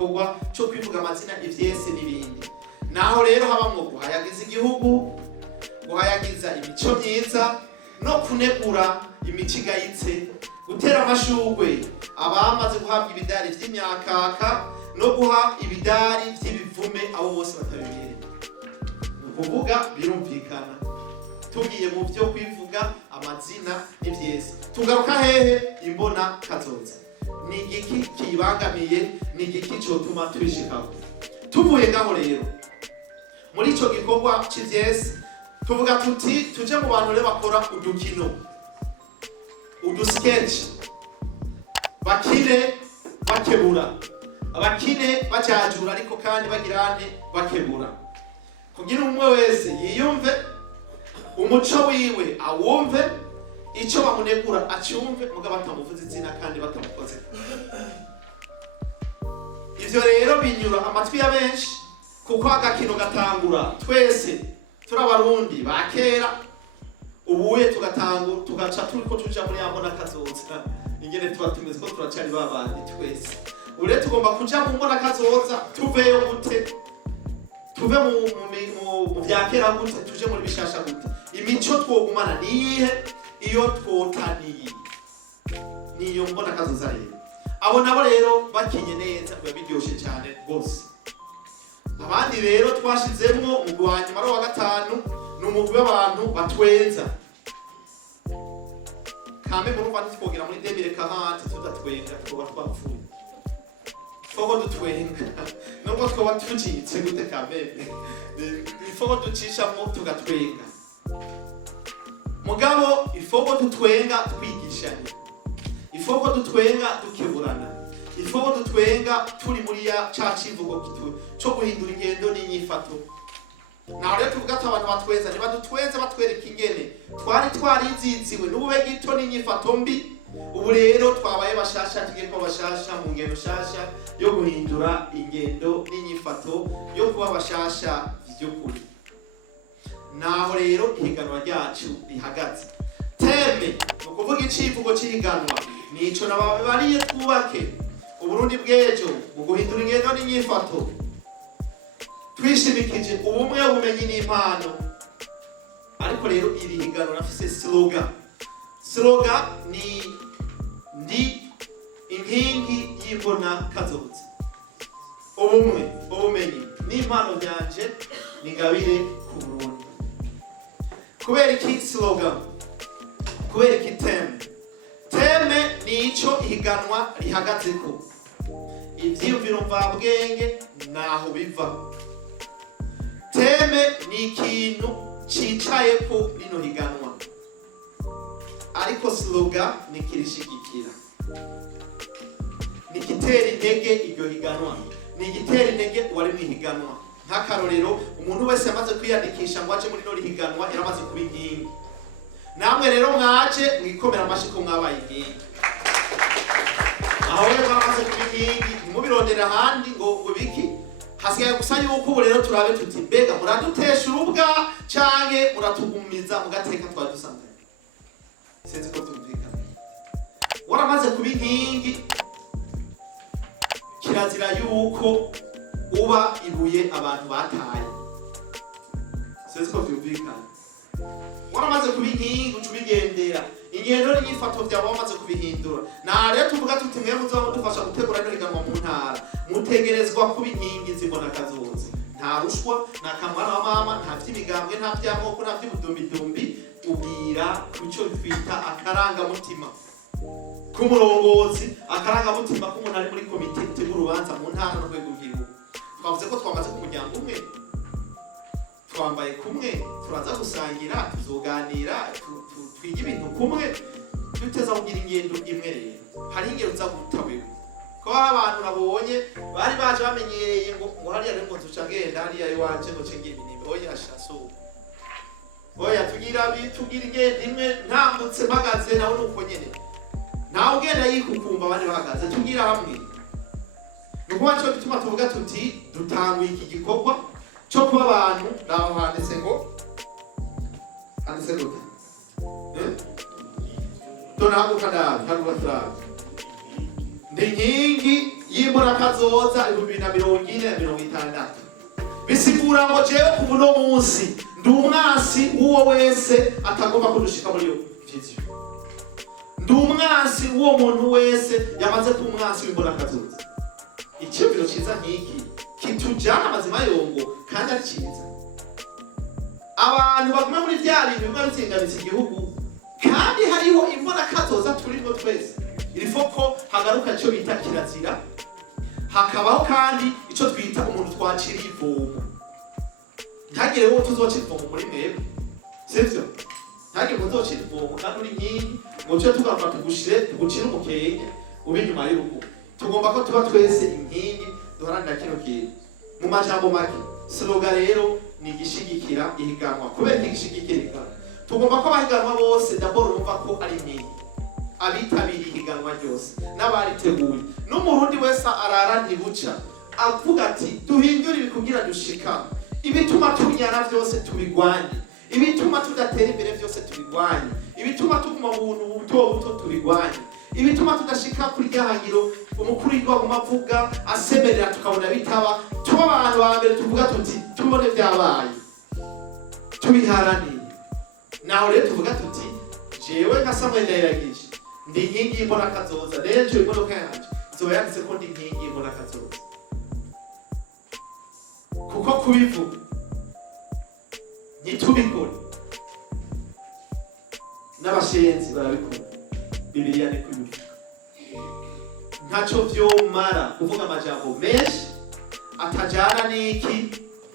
gikorwa cyo kwivuga amazina ivyese n'ibindi. Naho rero habamwo guhayagiza igihugu, guhayagiza imico myiza no kunegura imico igayitse, gutera amashurwe abamaze guhabwa ibidari vy'imyakaka no guha ibidari vy'ibivume abo bose batabibereye. Ni ukuvuga birumvikana tugiye mu byo kwivuga amazina n'ivyese. Tugaruka hehe? Imbona kazoza. Ni igiki kibangamiye, ni igiki cyotuma tubishikako. Tuvuye ngaho rero muri ico gikorwa c'ivyese tuvuga tuti tuje mu bantu rero bakora udukino, udusketch, bakine bakebura, abakine bajajura ariko kandi bagirane bakebura, kugira umwe wese yiyumve umuco wiwe awumve, ico bamunegura acyumve mugabo batamuvuze izina kandi batamukoze. Ivyo rero binyura amatwi ya benshi kuko agakino gatangura twese turabarundi bakera, ubuye tugaca turiko tuja muri Mbona kazoza. Ingene tuba tumeze ko turacari babandi twese. Ure tugomba kuja mu Mbona kazoza, tuveyo gute? Tuve mu vyakera gute? Tuje muri bishasha gute? Imico twogumana niyihe? Iyo twotaniye niyo Mbona kazoza rero. Abo nabo rero bakinye neza biba biryoshe cyane rwose. Abandi rero twashizemwo umugwi wa nyuma wa gatanu ni umugwi w'abantu batwenza. Kambe murumva ntitwogera muri 2040 tudatwenga tuba twapfuye. Fogo dutwenga nubwo twaba tucitse gute kambe ifogo ducishamo tugatwenga. Mugabo ifogo dutwenga twigishanye, ifogo dutwenga dukeburana, ifogo dutwenga turi muri ya cacivugo cyo guhindura ingendo n'inyifato. Naho rero tuvuga ati abantu batweza ntibadutweze batwereka ingene twariziziwe n'ubube gito n'inyifato mbi. Ubu rero twabaye bashasha, tugiye ko bashasha mu ngendo shasha yo guhindura ingendo n'inyifato yo kuba bashasha by'ukuri. Naho rero ihiganwa ryacu rihagaze. Teme no kuvuga icivugo cy'ihiganwa nico nababe bariye twubake Uburundi bw'ejo mu guhindura ingendo n'inyifato, twishimikije ubumwe bumenyi n'impano. Ariko rero iri higanwa rafise slogan ni ndi inkingi y'Imbona kazoza. Ubumwe, ubumenyi n'impano byanje ningabire ku Burundi. Kubera iki slogan? Kubera iki teme nico ihiganwa rihagazeko. Ivyiyumviro mvabwenge naho biva. Teme ni ikintu cicaye ko rino higanwa, ariko slogan ni kirishigikira, ni gitera intege iryo higanwa, ni gitera intege uwari mwihiganwa. Nk'akarorero umuntu wese yamaze kwiyandikisha ngo aje muri no higanwa yaramaze kuba inkingi. Namwe rero mwaje mwikomera amashiko mwabaye inkingi. Aho rero bamaze kuba inkingi ntimubirondera ahandi ngo biki. Hasigaye gusa yuko ubu rero turabe tuti mbega muradutesha urubwa canke muratugumiza mugateka twadusanze. Sinzi ko tumvikana. Waramaze kuba inkingi, kirazira yuko uba ibuye abantu bataye. Sinzi ko tumvikana. Waramaze kuba inkingi ucubigendera ingendo n'inyifato byawe wamaze kubihindura. Na rero tuvuga tuti mwe muzo dufasha gutegura no higanwa mu ntara, mutegerezwa kuba inkingi z'Imbona kazoza. Nta rushwa, nta kamwana wa mama, nta vy'imigambwe, nta vy'amoko, nta vy'ubudumbi, ubwira kuco twita akaranga mutima k'umurongozi, akaranga mutima k'umuntu ari muri komite itegura urubanza mu ntara no rwego rw'igihugu. Twavuze ko twamaze ku muryango umwe, twambaye kumwe, turaza gusangira, tuzoganira, twiga ibintu kumwe, duteza kugira ingendo imwe rero. Hari ingero za gutawewe ko abantu nabonye bari baje bamenyereye ngo hariya rero ntuca ngenda hariya iwanje ngo cenge ibintu. Oya shaso, oya tugira ingendo imwe, ntambutse mpagaze nawe nuko nyene, nawe ugenda yikukumba abandi bahagaze, tugira hamwe. Nuko cyo bituma tuvuga tuti dutanguye iki gikorwa cyo kuba abantu naho handitse ngo donago kadari harubatara ndi inkingi y'imbona kazoza 2040-2060. Bisigura ngo jewe ku buno munsi ndi umwasi uwo wese atagomba kudushika muri yo vision. Ndi umwasi uwo muntu wese yamaze ku umwasi w'imbona kazoza. Icyumviro cyiza nk'iki kitujana amazima yongo kandi ari cyiza. Abantu baguma muri bya bintu bimwe bitsingabiza igihugu kandi hariho imbona kazoza turimo twese. Irifo ko hagaruka cyo bita kirazira, hakabaho kandi icyo twita umuntu twacira ivomo. Ntagire wo tuzocira ivomo muri mwebwe, sivyo? Ntagire ngo tuzocira ivomo kandi uri nyingi ngo cyo tugaruka tugushire tugucira umukenge ube nyuma y'urugo. Tugomba ko tuba twese inkingi duharanira kino kintu. Mu majambo make slogan rero ni gishigikira ihiganwa. Kubera igishigikira tugomba ko abahiganwa bose d'abord bumva ko ari inkingi. Abitabiriye ihiganwa ryose n'abariteguye n'umurundi wese arara ntibuca avuga ati duhindure ibikugira dushika, ibituma tunyana byose tubigwanye, ibituma tudatera imbere byose tubigwanye, ibituma tuguma mu buntu buto tubigwanye, ibituma tudashika kuri ryahangiro umukuru w'igihugu avuga asemerera tukabona bitaba, tuba abantu ba mbere tuvuga tuti tubone byabaye tubiharaniye. Naho rero tuvuga tuti jewe nka Samuel Ndayiragije ndi inkingi y'imbona kazoza. Rero cyo imodoka yanje zoba yanditse ko ndi inkingi y'imbona kazoza, kuko kubivuga ntitubikore n'abashenzi barabikora. Bibiliya ni kubivuga ntacyo vyomara kuvuga amajambo menshi atajana n'iki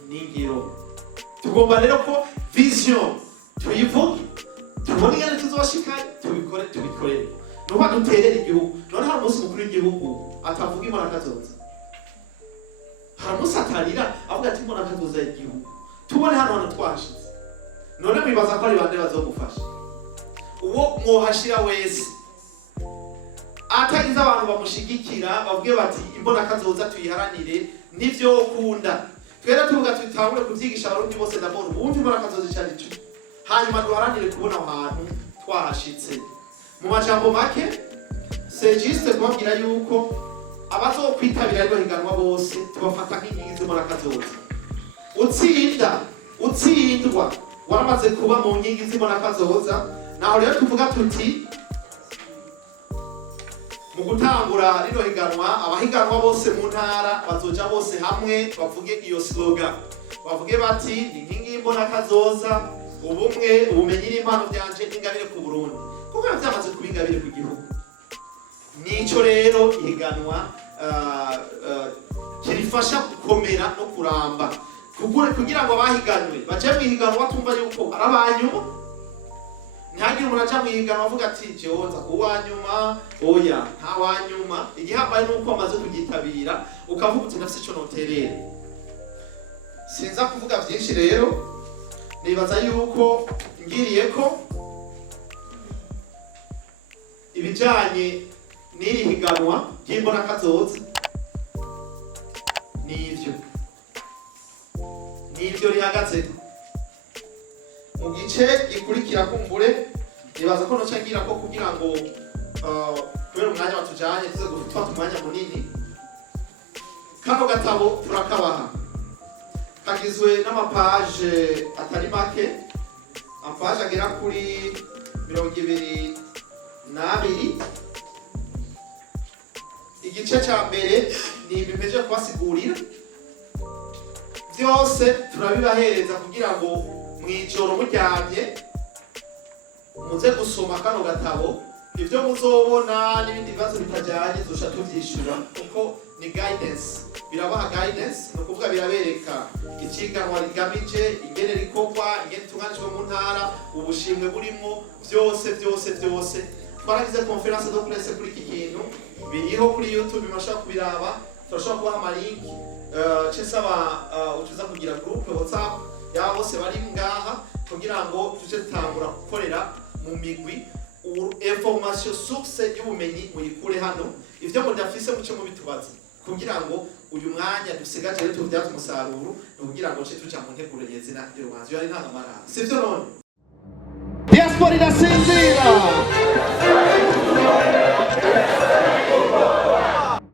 n'ingiro. Tugomba rero ko vision tuyivuge, tubone ingene tuzoshika, tubikorere nuba duterera igihugu. None hari umunsi mukuru w'igihugu atavuga imbona kazoza, hari umunsi atarira avuga ati imbona kazoza y'igihugu tubone hano hantu twashize. None mwibaza ko ari bande bazogufasha? Uwo mwohashira wese atagize abantu bamushigikira bavuge bati imbona kazoza tuyiharanire nivyo ukunda. Twera tuvuga tutangure kuvyigisha abarundi bose d'abord bumve imbona kazoza cyane cyo, hanyuma duharanire kubona ahantu twahashitse. Mu majambo make c'est juste kubabwira yuko abazokwitabira ryo higanwa bose tubafata nk'inkingi z'imbona kazoza. Utsindwa waramaze kuba mu nkingi z'imbona kazoza. Naho rero tuvuga tuti mu gutangura rino higanwa abahiganwa bose mu ntara bazoja bose hamwe bavuge iyo slogan, bavuge bati inkingi y'imbona kazoza, ubumwe, ubumenyi n'impano byanje n'ingabire ku Burundi, kuko byamaze kuba ingabire ku gihugu. Nico rero ihiganwa kirifasha gukomera no kuramba kugira ngo abahiganwe baje mu higanwa batumva yuko arabanyuma. Ntihagire umuntu aca mu higanwa avuga ati jehoza uwanyuma, oya nta wanyuma. Igihambaye nuko amaze kugitabira ukavuga uti nafise ico noterera. Sinza kuvuga byinshi rero, nibaza yuko ngiriye ko ibijanye n'iri higanwa ry'imbona kazoza nivyo rihagaze. Mu gice gikurikira kumbure nibaza ko noca ngira ko kugira ngo kubera umwanya watujanye tuze gufata umwanya munini. Kano gatabo turakabaha kagizwe n'amapaje atari make, amapaje agera kuri 22. Igice cya mbere ni ibimeje kubasigurira byose, turabibahereza kugira ngo mwijoro muryamye muze gusoma kano gatabo. Ibyo muzobona n'ibindi bibazo bitajyanye dusha tuvyishura kuko ni guidance, birabaha guidance, no kuvuga birabereka ikiganwa rigamije, ingene rikogwa, ingene tunganijwe mu ntara, ubushimwe burimo, byose. Twaragize conference de presse kuri iki kintu, biriho kuri YouTube mashaka kubiraba, turashobora kubaha amalink. Cesaba utuza kugira group WhatsApp ya bose bari ngaha kugira ngo tuje tutangura gukorera mu migwi information source y'ubumenyi muyikure hano. Ivyo mudafise muce mu bitubaza kugira ngo uyu mwanya dusigaje rero tuvyaza umusaruro, no kugira ngo ce tuja mu nteguro yezina y'urubanzo yari ntangamara. Sivyo none? Diaspora irasinzira.